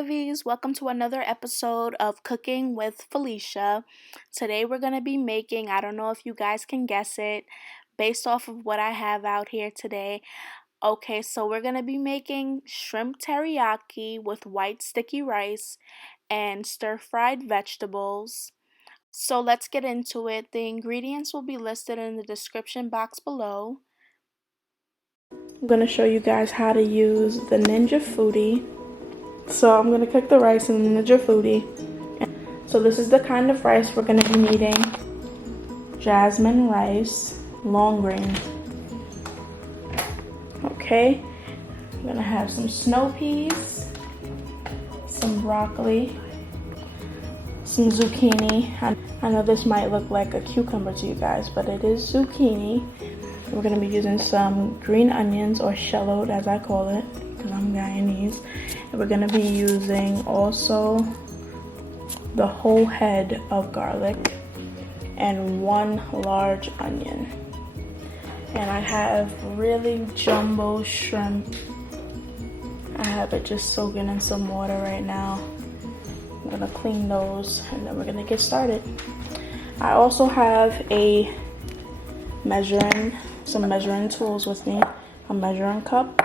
Livies, welcome to another episode of Cooking with Felicia. Today we're going to be making, I don't know if you guys can guess it, based off of what I have out here today. Okay, so we're going to be making shrimp teriyaki with white sticky rice and stir-fried vegetables. So let's get into it. The ingredients will be listed in the description box below. I'm going to show you guys how to use the Ninja Foodie. So I'm going to cook the rice in the Ninja Foodie. So this is the kind of rice we're going to be needing. Jasmine rice, long grain. Okay, I'm going to have some snow peas, some broccoli, some zucchini. I know this might look like a cucumber to you guys, but it is zucchini. We're going to be using some green onions, or shallot as I call it, because I'm Guyanese. And we're going to be using also the whole head of garlic and one large onion. And I have really jumbo shrimp. I have it just soaking in some water right now. I'm going to clean those and then we're going to get started. I also have some measuring tools with me, a measuring cup.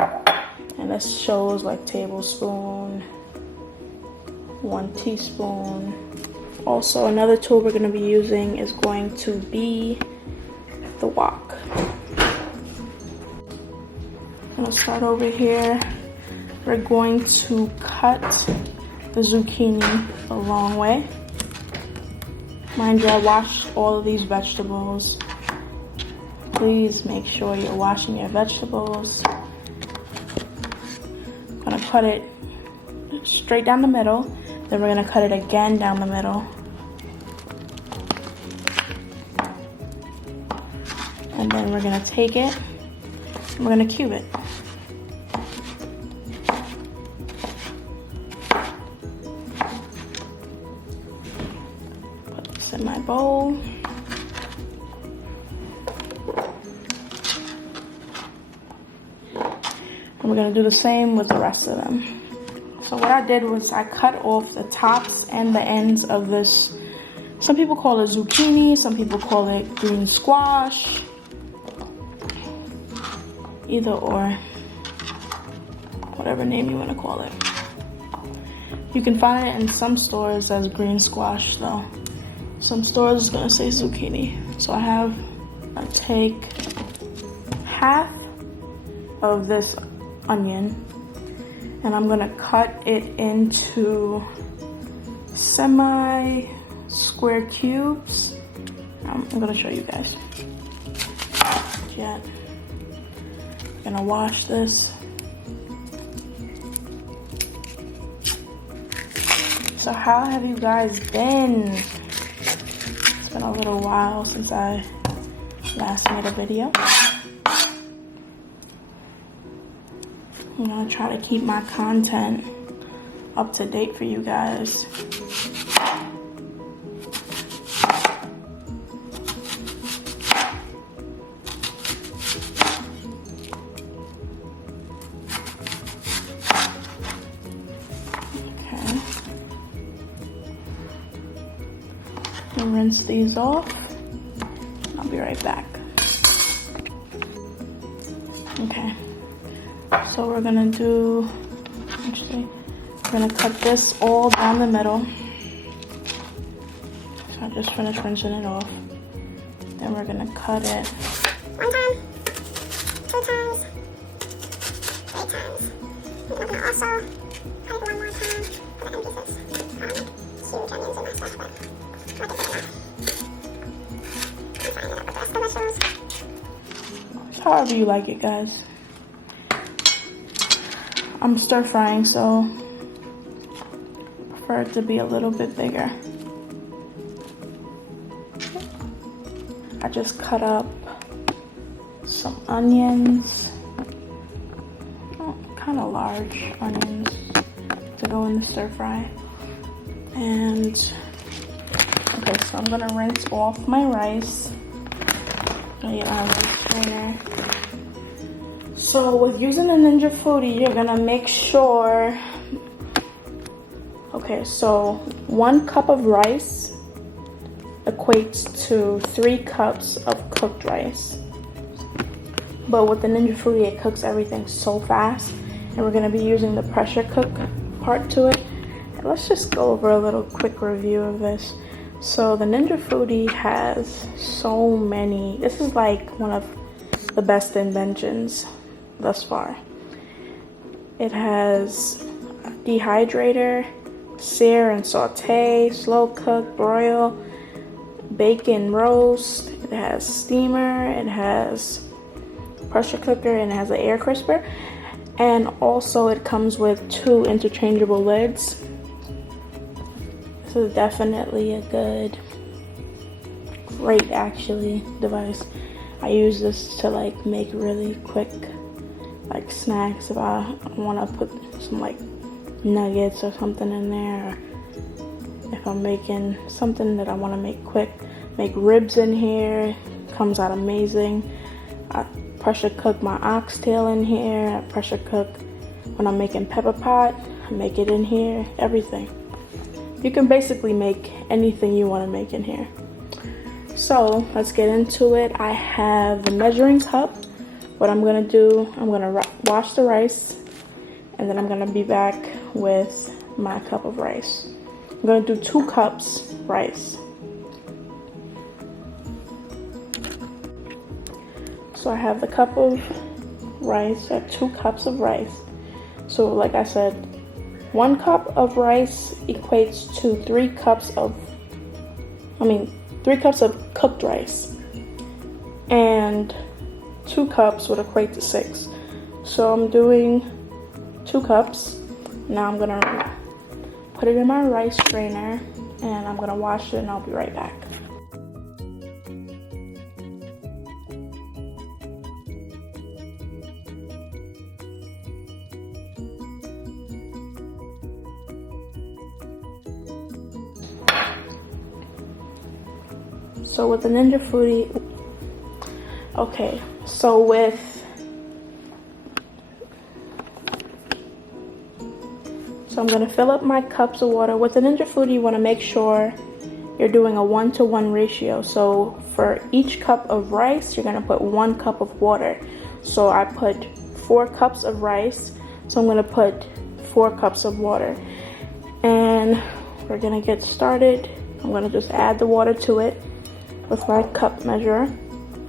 And this shows like tablespoon, 1 teaspoon. Also, another tool we're going to be using is going to be the wok. I'm going to start over here. We're going to cut the zucchini the long way. Mind you, I washed all of these vegetables. Please make sure you're washing your vegetables. Gonna cut it straight down the middle, then we're gonna cut it again down the middle, and then we're gonna take it and we're gonna cube it. Put this in my bowl. And we're going to do the same with the rest of them. So what I did was I cut off the tops and the ends of this. Some people call it zucchini, some people call it green squash. Either or, whatever name you want to call it. You can find it in some stores as green squash though. Some stores is going to say zucchini. So I take half of this onion and I'm gonna cut it into semi-square cubes. I'm gonna show you guys. I'm gonna wash this. So how have you guys been? It's been a little while since I last made a video. I'm gonna try to keep my content up to date for you guys. Okay. I'll rinse these off. I'll be right back. Okay. So we're gonna cut this all down the middle. So I just finished rinsing it off. Then we're gonna cut it 1 time, 2 times, 8 times. And we're gonna also cut it 1 more time for the end pieces. Huge onions in my stuff, but I'll get that. I'm frying it up with the rest of the vegetables. however you like it, guys. I'm stir frying, so I prefer it to be a little bit bigger. I just cut up some onions, kind of large onions to go in the stir fry. And okay, so I'm gonna rinse off my rice. I get my rice strainer. So with using the Ninja Foodie, you're gonna make sure Okay, so 1 cup of rice equates to 3 cups of cooked rice. But with the Ninja Foodie, it cooks everything so fast, and we're gonna be using the pressure cook part to it. Let's just go over a little quick review of this. So the Ninja Foodie has so many. This is like one of the best inventions thus far. It has a dehydrator, sear and saute, slow cook, broil, bake and roast. It has steamer, it has pressure cooker, and it has an air crisper. And also it comes with 2 interchangeable lids. This is definitely a great actually device. I use this to like make really quick like snacks if I want to put some like nuggets or something in there, or if I'm making something that I want to make quick. Make ribs in here, comes out amazing. I pressure cook my oxtail in here. I pressure cook when I'm making pepper pot. I make it in here, everything. You can basically make anything you want to make in here. So let's get into it. I have the measuring cup. What I'm gonna do, I'm gonna wash the rice, and then I'm gonna be back with my cup of rice. I'm gonna do 2 cups rice. So I have the cup of rice. I have 2 cups of rice. So like I said, 1 cup of rice equates to 3 cups of cooked rice. And 2 cups would equate to 6. So I'm doing 2 cups. Now I'm gonna put it in my rice strainer and I'm gonna wash it and I'll be right back. So with the Ninja Foodie, okay, so I'm gonna fill up my cups of water. With the Ninja Foodie, you wanna make sure you're doing a 1-to-1 ratio. So for each cup of rice, you're gonna put 1 cup of water. So I put 4 cups of rice, so I'm gonna put 4 cups of water. And we're gonna get started. I'm gonna just add the water to it with my cup measure,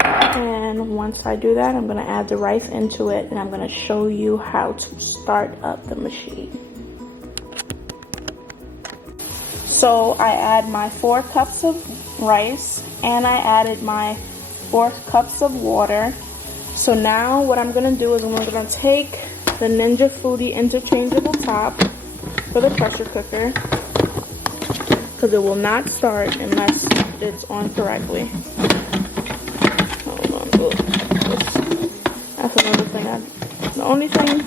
and once I do that, I'm going to add the rice into it, and I'm going to show you how to start up the machine. So I add my 4 cups of rice, and I added my 4 cups of water. So now what I'm going to do is I'm going to take the Ninja Foodie interchangeable top for the pressure cooker, because it will not start unless it's on correctly. Hold on. That's another thing.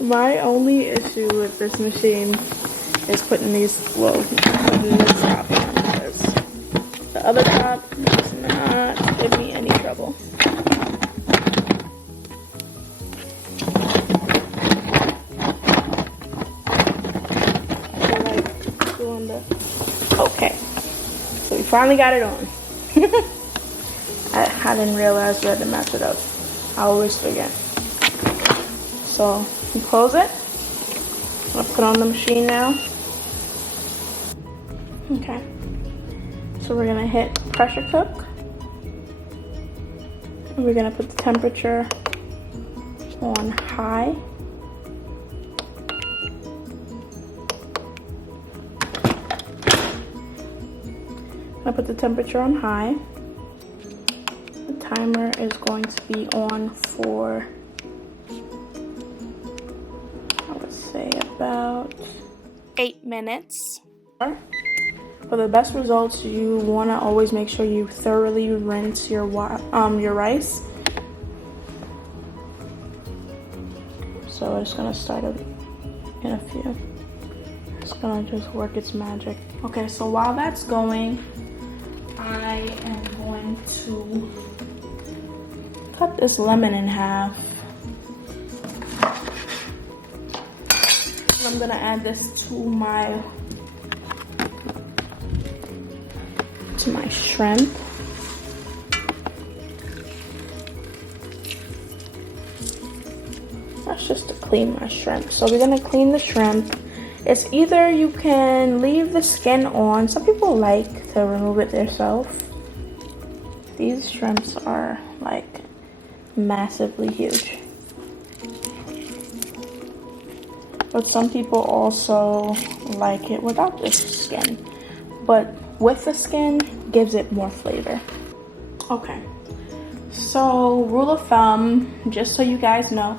My only issue with this machine is putting putting this top on, because the other top does not give me any trouble. Okay, so we finally got it on. I didn't realize we had to match it up. I always forget. So you close it. I'm gonna put on the machine now. Okay, so we're gonna hit pressure cook. And we're gonna put the temperature on high. I put the temperature on high. The timer is going to be on for, I would say, about 8 minutes. For the best results, you want to always make sure you thoroughly rinse your rice. So it's gonna start in a few. It's gonna just work its magic. Okay, so while that's going, I am going to cut this lemon in half. I'm gonna add this to my shrimp. That's just to clean my shrimp. So we're gonna clean the shrimp. It's either you can leave the skin on. Some people like to remove it themselves. These shrimps are like massively huge. But some people also like it without the skin. But with the skin gives it more flavor. Okay, so rule of thumb, just so you guys know,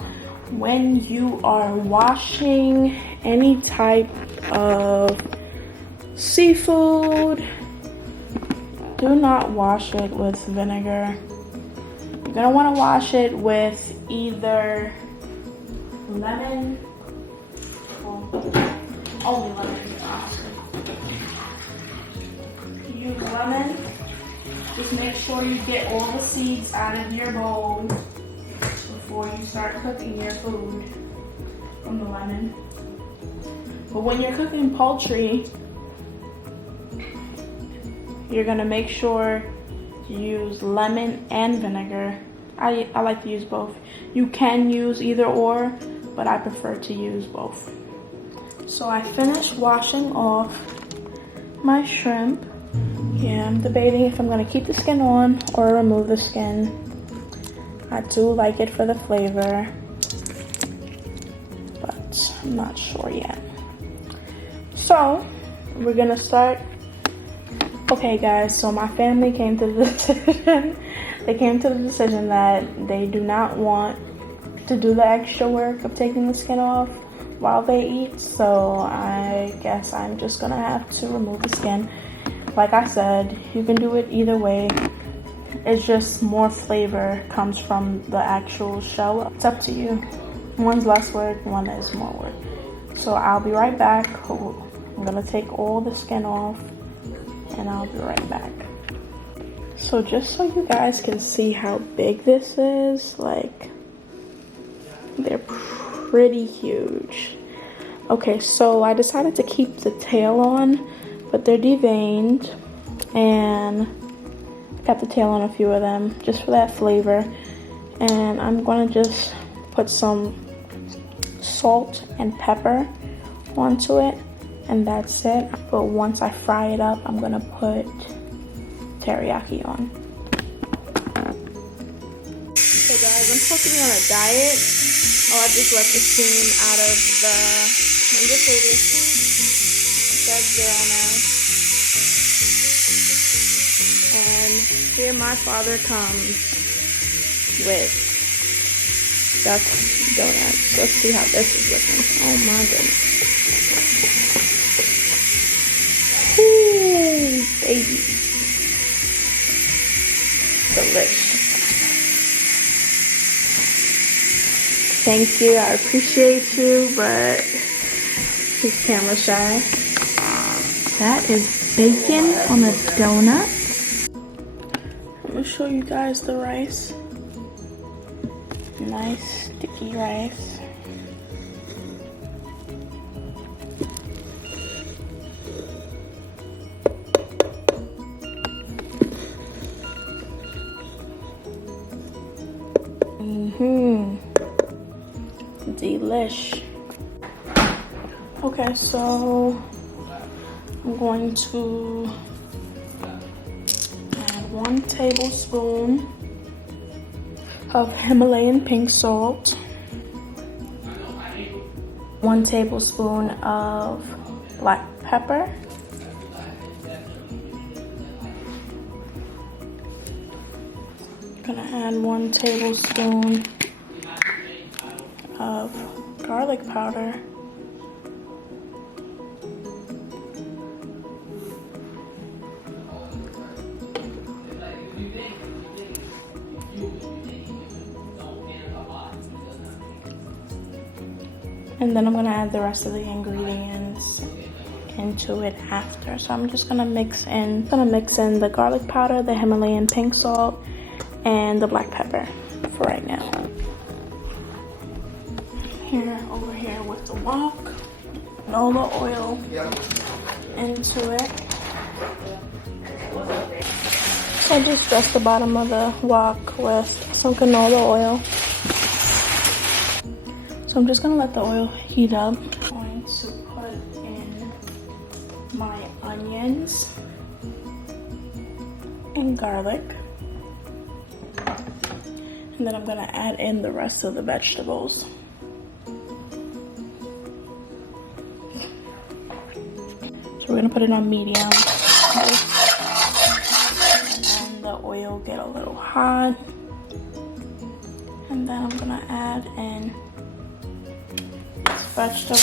when you are washing any type of seafood, do not wash it with vinegar. You're gonna want to wash it with either lemon, only lemon. Use lemon. Just make sure you get all the seeds out of your bowl before you start cooking your food from the lemon. But when you're cooking poultry, you're gonna make sure you use lemon and vinegar. I like to use both. You can use either or, but I prefer to use both. So I finished washing off my shrimp. Yeah, I'm debating if I'm gonna keep the skin on or remove the skin. I do like it for the flavor, but I'm not sure yet. So we're gonna start. Okay guys, so my family came to the decision, that they do not want to do the extra work of taking the skin off while they eat. So I guess I'm just gonna have to remove the skin. Like I said, you can do it either way. It's just more flavor comes from the actual shell. It's up to you. One's less work, one is more work. So I'll be right back. I'm gonna take all the skin off and I'll be right back. So just so you guys can see how big this is, like, they're pretty huge. Okay, so I decided to keep the tail on, but they're deveined, and got the tail on a few of them just for that flavor. And I'm gonna just put some salt and pepper onto it, and that's it. But once I fry it up, I'm gonna put teriyaki on. So guys, I'm supposed to be on a diet. Oh, I just let the steam out of the Ninja Foodie. That's zero now. And here my father comes with duck donuts. Let's see how this is looking. Oh my goodness. Ooh, baby. Delicious. Thank you, I appreciate you, but he's camera shy. That is bacon on a donut. I'm gonna show you guys the rice. Nice sticky rice. Delish. Okay, so I'm going to add 1 tablespoon of Himalayan pink salt, 1 tablespoon of black pepper, gonna add 1 tablespoon of garlic powder, and then I'm gonna add the rest of the ingredients into it after. So I'm just gonna mix in the garlic powder, the Himalayan pink salt, and the black pepper for right now. Over here with the wok. canola oil into it. So I just dressed the bottom of the wok with some canola oil. So I'm just gonna let the oil heat up. I'm going to put in my onions and garlic. And then I'm gonna add in the rest of the vegetables. So we're gonna put it on medium. And the oil get a little hot. And then I'm gonna add in this vegetable.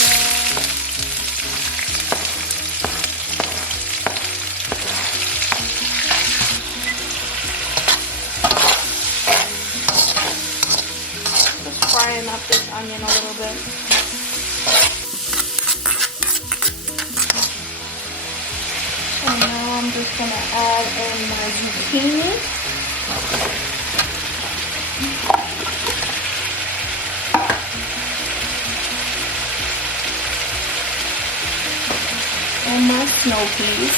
Frying up this onion a little bit. And now I'm just gonna add in my zucchini. And my snow peas.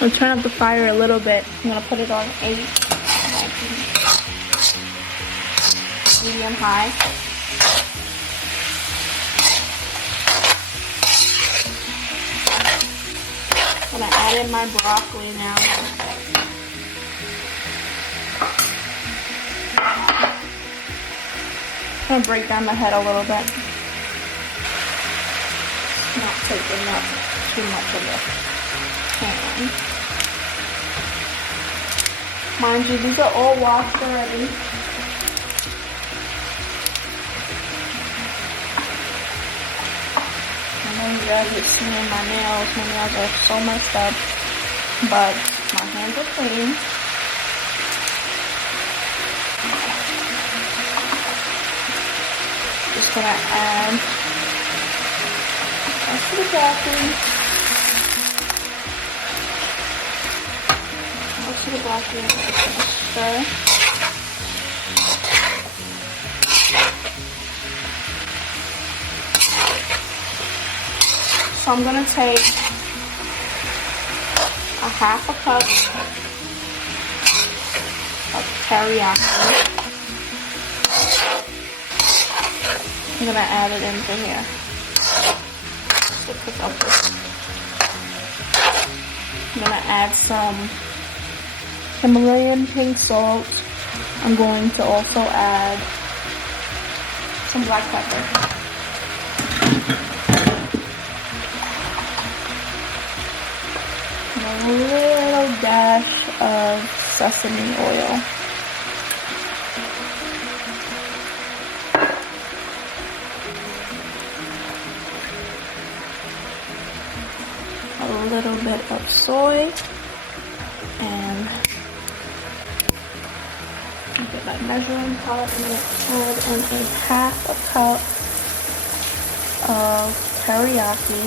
I'll turn up the fire a little bit. I'm gonna put it on 8, medium high. I'm gonna add in my broccoli now. I'm gonna break down the head a little bit. Not taking up too much of the pan. Mind you, these are all washed already. I know you guys are seeing my nails. My nails are so messed up, but my hands are clean. Just gonna add rest of the broccoli. The broccoli, I'm just gonna stir. So I'm gonna take a half a cup of teriyaki. I'm gonna add it into here. So pick up this. I'm gonna add some Himalayan pink salt. I'm going to also add some black pepper. And a little dash of sesame oil. A little bit of soy. And get my measuring cup. I'm going to add in a half a cup of teriyaki.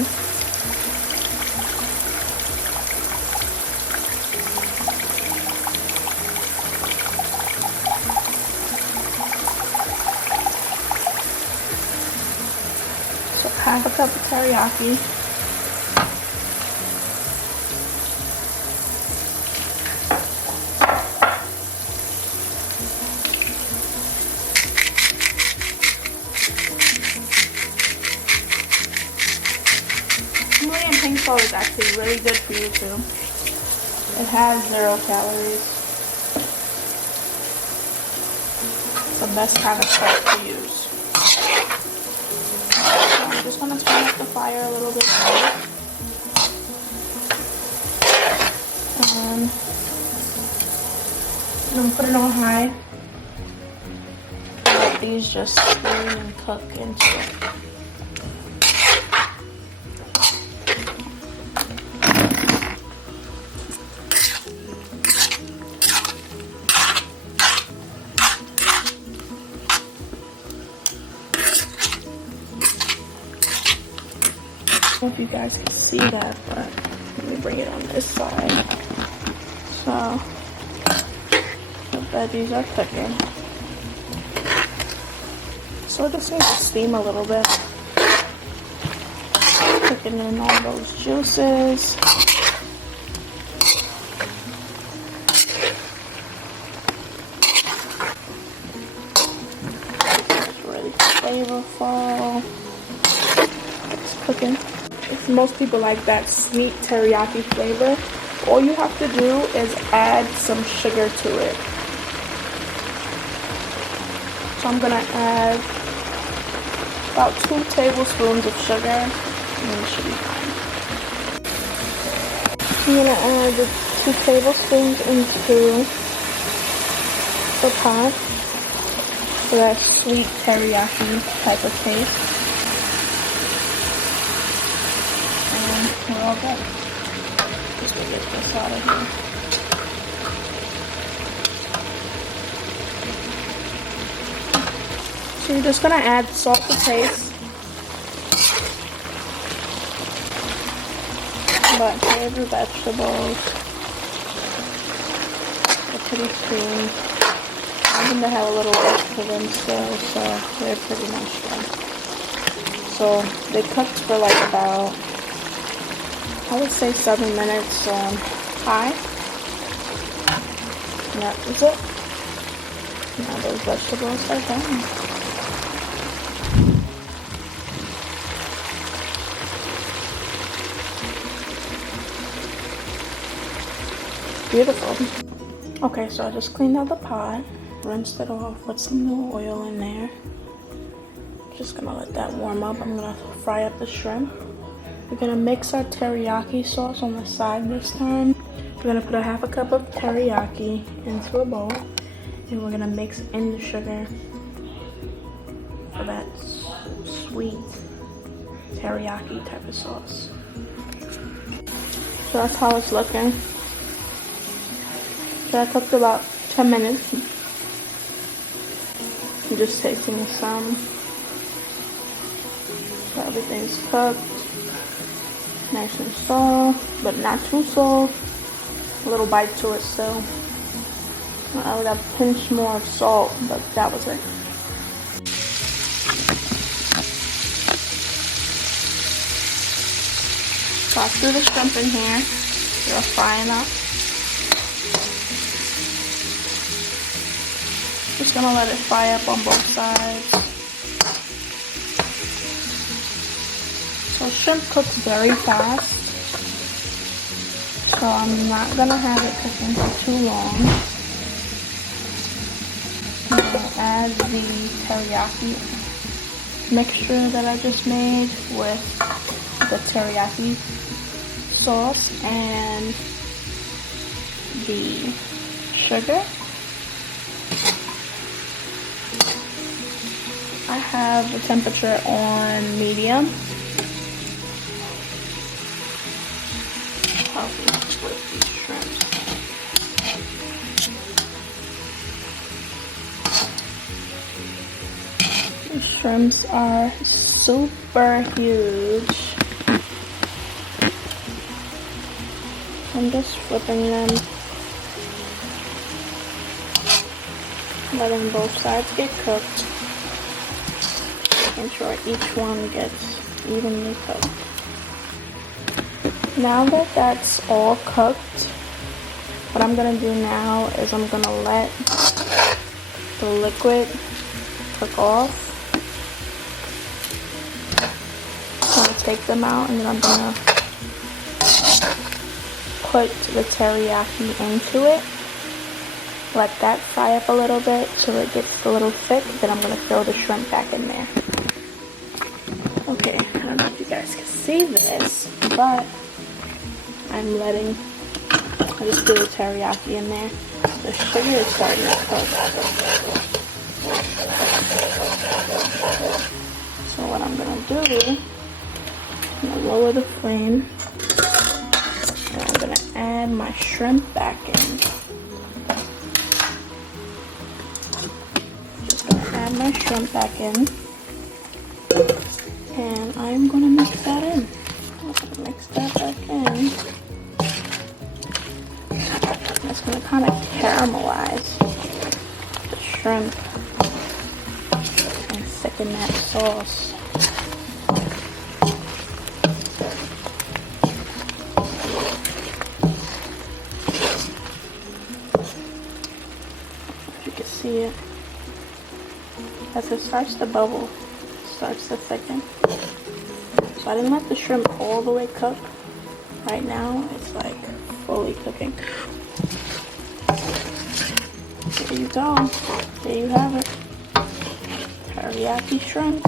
So half a cup of teriyaki. Pink salt is actually really good for you too. It has 0 calories. It's the best kind of salt to use. So I'm just going to turn up the fire a little bit more. And I'm going to put it on high. Let these just steam and cook into it. you guys can see that, but let me bring it on this side. So the veggies are cooking. So it just needs to steam a little bit. Cooking in all those juices. It's really flavorful. It's cooking. If most people like that sweet teriyaki flavor, all you have to do is add some sugar to it. So I'm gonna add about 2 tablespoons of sugar, and it should be fine. I'm gonna add the 2 tablespoons into the pot for that sweet teriyaki type of taste. And we're all good. Just gonna get this out of here. So you're just gonna add salt to taste. But favorite vegetables are pretty soon. I think they have a little work to them still, so they're pretty much done. So they cooked for like about, I would say 7 minutes on high. And that is it. Now those vegetables are done. Beautiful. Okay, so I just cleaned out the pot, rinsed it off, put some new oil in there. Just gonna let that warm up. I'm gonna fry up the shrimp. We're gonna mix our teriyaki sauce on the side this time. We're gonna put a half a cup of teriyaki into a bowl, and we're gonna mix in the sugar for that sweet teriyaki type of sauce. So that's how it's looking. So I cooked about 10 minutes. I'm just tasting some. So everything's cooked. Nice and soft, but not too soft. A little bite to it still. I would have a pinch more of salt, but that was it. So I threw the shrimp in here. They're frying up. Just gonna let it fry up on both sides. So shrimp cooks very fast, so I'm not gonna have it cooking for too long. I'm gonna add the teriyaki mixture that I just made with the teriyaki sauce and the sugar. I have the temperature on medium. I'll split these shrimps. The shrimps are super huge. I'm just flipping them, letting both sides get cooked. Making sure each one gets evenly cooked. Now that that's all cooked, what I'm gonna do now is I'm gonna let the liquid cook off. I'm gonna take them out, and then I'm gonna put the teriyaki into it. Let that fry up a little bit so it gets a little thick. Then I'm gonna throw the shrimp back in there. Okay, I don't know if you guys can see this, but I just threw the teriyaki in there. The sugar is starting to cook. So what I'm gonna do, I'm gonna lower the flame, and I'm gonna add my shrimp back in. Just gonna add my shrimp back in, and I'm gonna mix that in. that back in. It's going to kind of caramelize the shrimp and thicken that sauce. If you can see it, as it starts to bubble, it starts to thicken. So I didn't let the shrimp all the way cook. Right now, it's like fully cooking. There you go. There you have it. Teriyaki shrimp.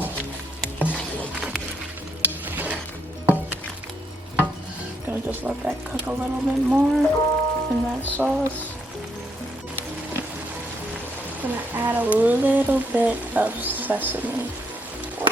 Gonna just let that cook a little bit more in that sauce. Gonna add a little bit of sesame oil.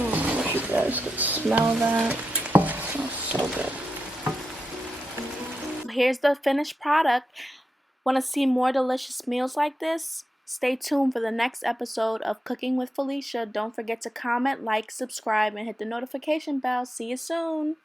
I wish you guys could smell that. It smells so good. Here's the finished product. Want to see more delicious meals like this? Stay tuned for the next episode of Cooking with Felicia. Don't forget to comment, like, subscribe, and hit the notification bell. See you soon.